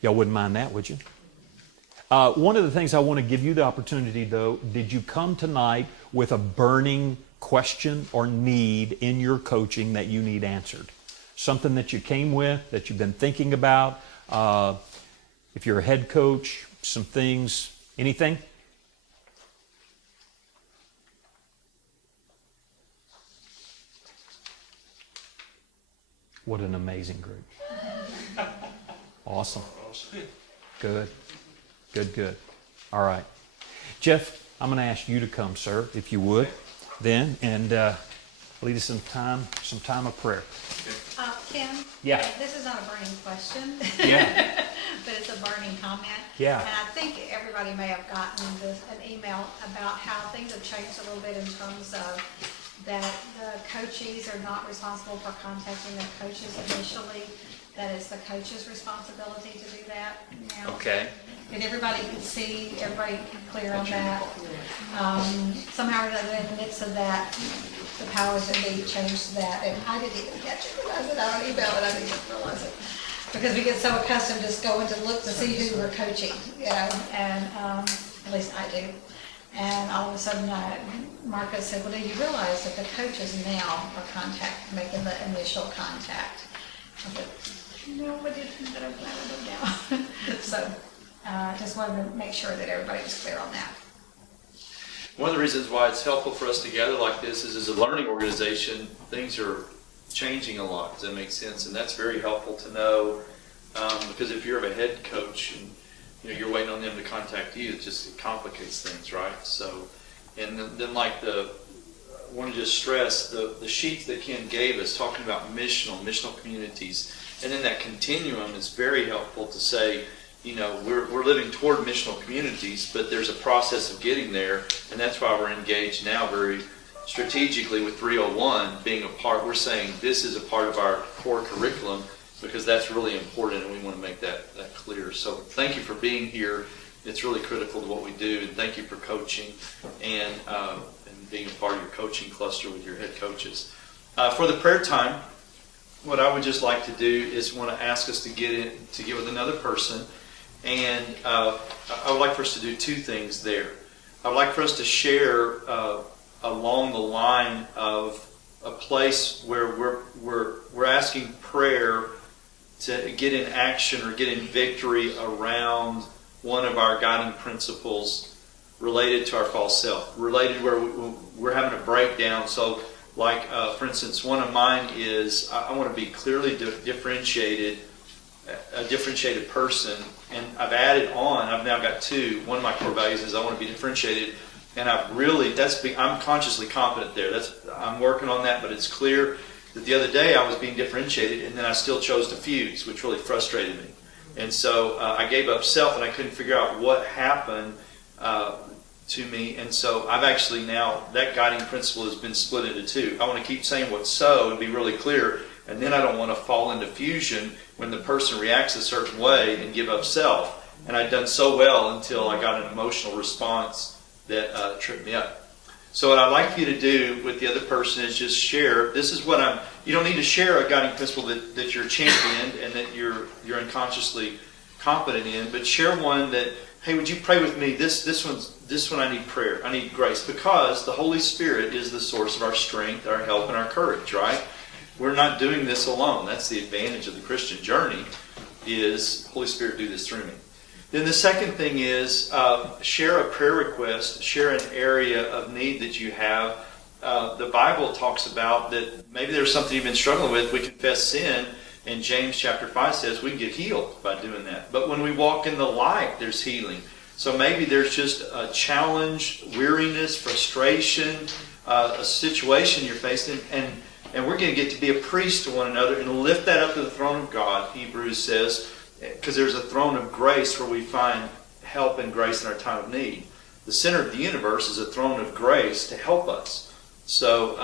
Y'all wouldn't mind that, would you? One of the things I want to give you the opportunity, though, did you come tonight with a burning question or need in your coaching that you need answered? Something that you came with, that you've been thinking about? If you're a head coach, some things, anything? What an amazing group. Awesome. Good. All right. Jeff, I'm going to ask you to come, sir, if you would, then, and lead us in some time of prayer. Kim? Yeah. This is not a burning question. Yeah. But it's a burning comment. Yeah. And I think everybody may have gotten an email about how things have changed a little bit in terms of that the coachees are not responsible for contacting the coaches initially, that it's the coach's responsibility to do that now. Okay. And everybody clear on that? Somehow or another, in the midst of that, the powers that be changed that, and I didn't even catch it, I said, I don't email it, I didn't even realize it. Because we get so accustomed to just going to look to see who we're coaching, and at least I do. And all of a sudden, Marcus said, well, do you realize that the coaches now are making the initial contact? I said, no, but I'm glad I know now. So, just wanted to make sure that everybody was clear on that. One of the reasons why it's helpful for us to gather like this is, as a learning organization, things are changing a lot. Does that make sense? And that's very helpful to know, because if you're a head coach and you're waiting on them to contact you, it complicates things, right? So, and then like I want to just stress the sheets that Ken gave us talking about missional communities, and then that continuum is very helpful to say, we're living toward missional communities, but there's a process of getting there, and that's why we're engaged now very strategically with 301 being a part. We're saying this is a part of our core curriculum because that's really important, and we want to make that clear. So thank you for being here. It's really critical to what we do, and thank you for coaching and being a part of your coaching cluster with your head coaches. For the prayer time, what I would just like to do is want to ask us to get with another person, and I would like for us to do two things there. I would like for us to share along the line of a place where we're asking prayer to get in action or get in victory around one of our guiding principles related to our false self, related where we're having a breakdown. So, like, for instance, one of mine is I want to be clearly differentiated, a differentiated person. And I've added on, I've now got two. One of my core values is I want to be differentiated. And I'm consciously confident there. I'm working on that, but it's clear that the other day I was being differentiated, and then I still chose to fuse, which really frustrated me. And so I gave up self, and I couldn't figure out what happened to me. And so I've actually now, that guiding principle has been split into two. I want to keep saying what's so and be really clear, and then I don't want to fall into fusion when the person reacts a certain way and give up self. And I'd done so well until I got an emotional response that tripped me up. So what I'd like for you to do with the other person is just share. This is what you don't need to share a guiding principle that you're championed and that you're unconsciously competent in, but share one that, hey, would you pray with me? This one I need prayer. I need grace, because the Holy Spirit is the source of our strength, our help, and our courage, right? We're not doing this alone. That's the advantage of the Christian journey, is Holy Spirit do this through me. Then the second thing is share a prayer request, share an area of need that you have. The Bible talks about that maybe there's something you've been struggling with. We confess sin, and James chapter 5 says we can get healed by doing that. But when we walk in the light, there's healing. So maybe there's just a challenge, weariness, frustration, a situation you're facing, and we're going to get to be a priest to one another and lift that up to the throne of God, Hebrews says, because there's a throne of grace where we find help and grace in our time of need. The center of the universe is a throne of grace to help us. So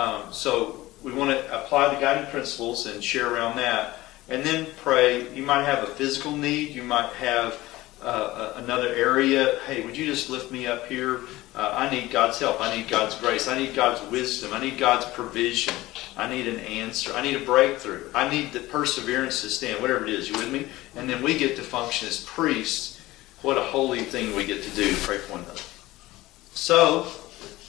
we want to apply the guiding principles and share around that. And then pray. You might have a physical need. You might have another area. Hey, would you just lift me up here? I need God's help. I need God's grace. I need God's wisdom. I need God's provision. I need an answer. I need a breakthrough. I need the perseverance to stand, whatever it is. You with me? And then we get to function as priests. What a holy thing we get to do, to pray for one another. So,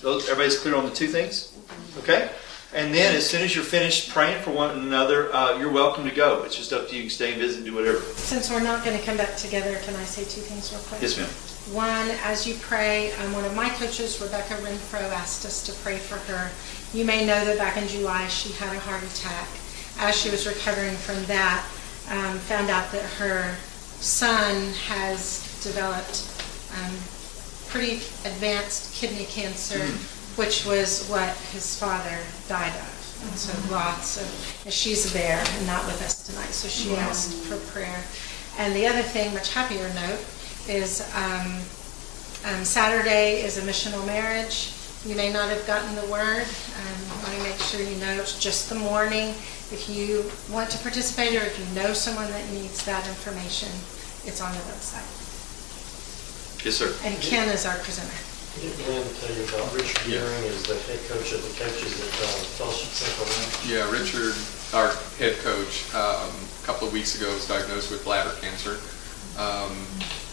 everybody's clear on the two things? Okay? And then as soon as you're finished praying for one another, you're welcome to go. It's just up to you. You can stay and visit and do whatever. Since we're not going to come back together, can I say two things real quick? Yes, ma'am. One, as you pray, one of my coaches, Rebecca Renfro, asked us to pray for her. You may know that back in July she had a heart attack. As she was recovering from that, found out that her son has developed pretty advanced kidney cancer, which was what his father died of. And so and she's there and not with us tonight, so she asked for prayer. And the other thing, much happier note, is Saturday is a missional marriage. You may not have gotten the word. I want to make sure you know it's just the morning. If you want to participate or if you know someone that needs that information, it's on the website. Yes, sir. And Ken is our presenter. Did Glenn tell you about Richard Gearing is the head coach of the coaches at Fellowship Central now? Yeah, Richard, our head coach, a couple of weeks ago was diagnosed with bladder cancer.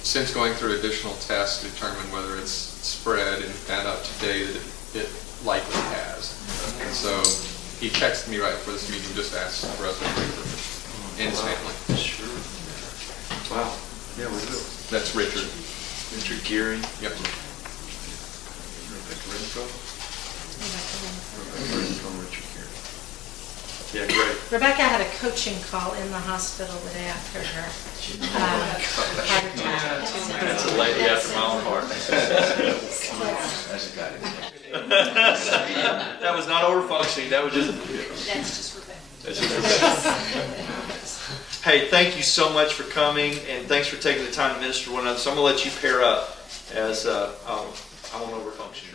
Since going through additional tests to determine whether it's spread, and found out today that it likely has. And so he texted me right before this meeting, just asked for us to pray for him and his family. Sure. Wow. Yeah, we will. That's Richard. Richard Gearing. Yep. Rebecca Renfro. Richard Gearing. Yeah, great. Rebecca had a coaching call in the hospital the day after her heart attack. That's a lady after my own heart. That's a guiding. That was not overfunctioning. That was just. That's just Rebecca. That's just Hey, thank you so much for coming, and thanks for taking the time to minister to one another. So I'm going to let you pair up as I won't overfunction.